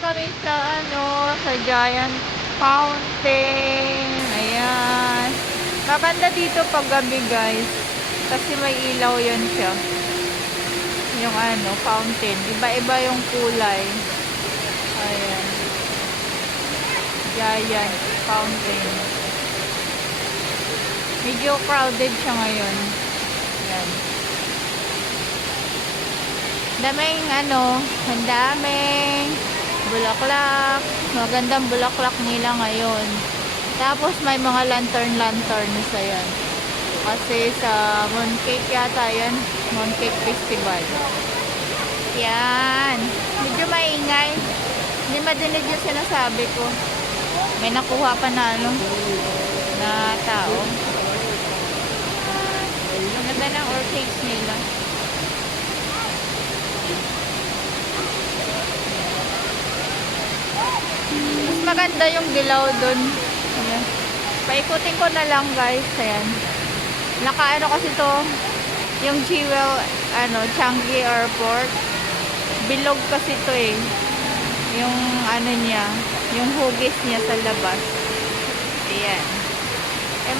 Kami sa sa Giant Fountain. Ayan. Maganda dito pag gabi, guys. Kasi may ilaw yan siya. Yung fountain. Iba-iba yung kulay. Ayan. Giant Fountain. Medyo crowded siya ngayon. Ayan. Daming ang daming bulaklak. Magandang bulaklak nila ngayon. Tapos may mga lantern sa yan. Kasi sa Mooncake yata yan. Mooncake Festival. Yan. Medyo maingay. Hindi madinig yung sinasabi ko. May nakuha pa na na tao. Ang ganda ng orchids nila. Mas maganda yung dilaw dun. Ayan. Paikutin ko na lang, guys. Ayan. Kasi to yung Jewel Changi Airport. Bilog kasi to eh. Yung niya, yung hugis niya sa labas. Ayan.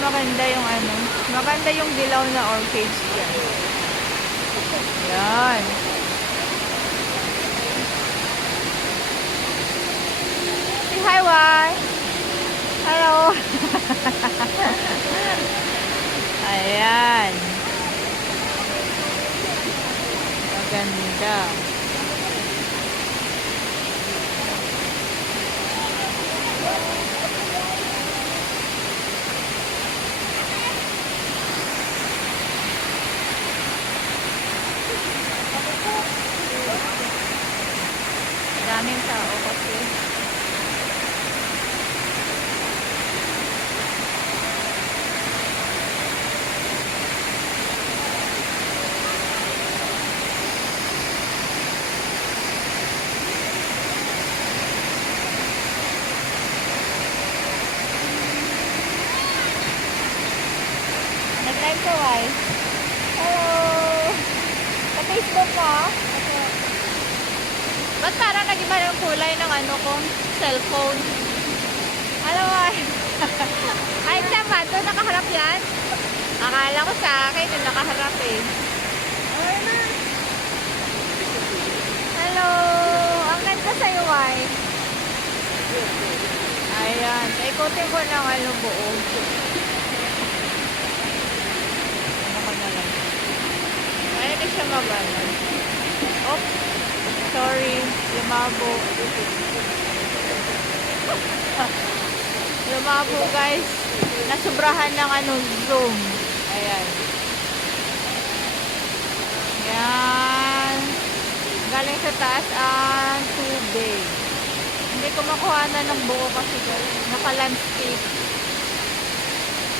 Maganda yung maganda yung dilaw na orchids dyan. Ayan. Hi, Wai. Hello. Ayan. Maganda. Daming tao kasi. Nag-live ka, Wai? Hello! Sa Facebook ka? Ba't parang nag-iba yung kulay ng ko? Cellphone. Hello, Wai! Ay, tama. Doon nakaharap yan? Akala ko sa akin yung nakaharap eh. Hello! Ang ganda sa'yo, Wai. Ayan. Ikutin ko ng buo. Ayun na siya mag-ano. Oh. Sorry, lumabo. Lumabo guys. Nasubrahan ng ano, zoom. Ayan. Yan. Galing sa taas ang tubig. Hindi ko makuha na ng buo kasi naka-landscape.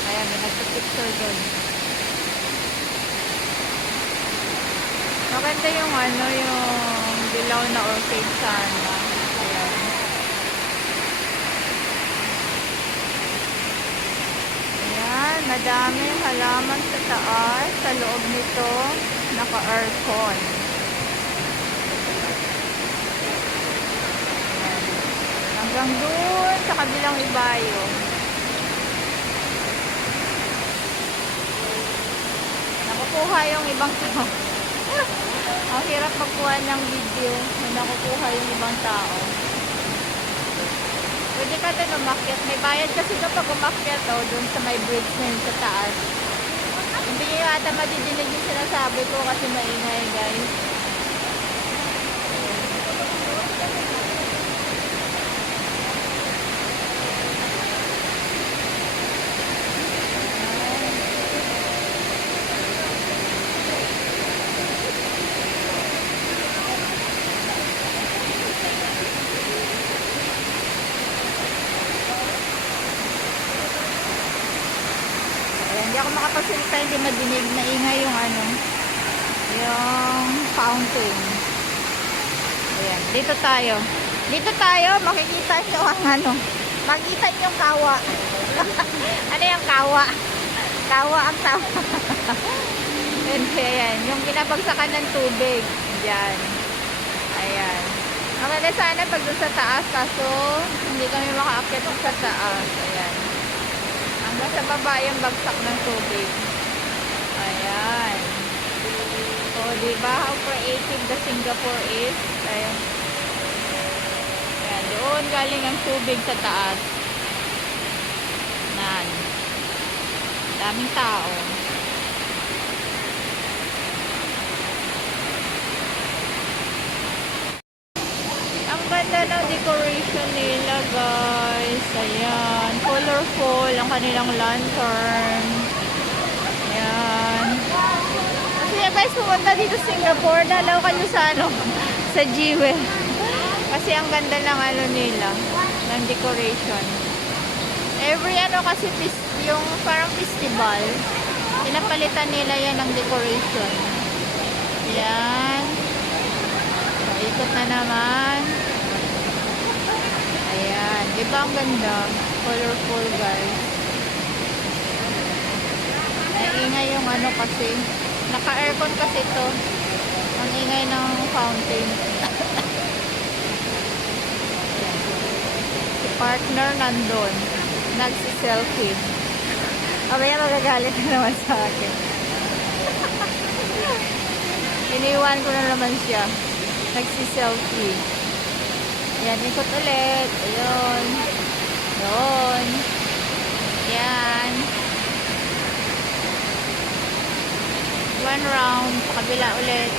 Ayan, may nagpa-picture doon. Maganda yung ano, yung dilaw na orchid sana. Ayan. Ayan, madaming halaman sa taas. Sa loob nito, naka-aircon. Ayan. Hanggang doon sa kabilang ibayo. Nakukuha yung ibang tao. Ang hirap magkuha ng video na nakukuha yung ibang tao. Pwede ka din umakyat. May bayad kasi ito pag umakyat doon sa may bridge na yun sa taas. Hindi nyo yata madidinig yung sinasabi ko kasi maingay guys. Hindi ako makapagsalita, hindi madinig, maingay yung ano, yung fountain. Ayan, dito tayo. Dito tayo, makikita nyo ang ano, makikita nyo yung kawa. Ano yung kawa? Kawa ang tawa. Ayan, yung kinabagsakan ng tubig. Diyan. Ayan. Maganda sana pag doon sa taas, kaso hindi kami makaakyat sa taas. Ayan. Hanggang sa baba yung bagsak ng tubig. Ayan. So, diba how creative the Singapore is? Ayan. Ayan. Doon galing ang tubig sa taas. Nan. Daming tao. Ang ganda ng decoration nila, guys. Ayan. Colorful ang kanilang lantern. Ayan. Kasi guys, pumunta dito sa Singapore, dalaw kayo sa ano, sa Jewel. Kasi ang ganda ng ano nila, ng decoration. Every ano kasi yung parang festival, pinapalitan nila yan ng decoration. Ayan. So, ikot na naman. Ayan. Diba ang ganda? Colorful, guys. Naingay yung ano kasi. Naka-aircon kasi ito. Ang ingay ng fountain. Ayan. Si partner nandun. Nagsi-selfie. Abaya magagalit na naman sa akin. Iniwan ko na naman siya. Nagsi-selfie. Ayan, ikot ulit. Ayun. Ayun. Ayan. One round. Sa kabila ulit.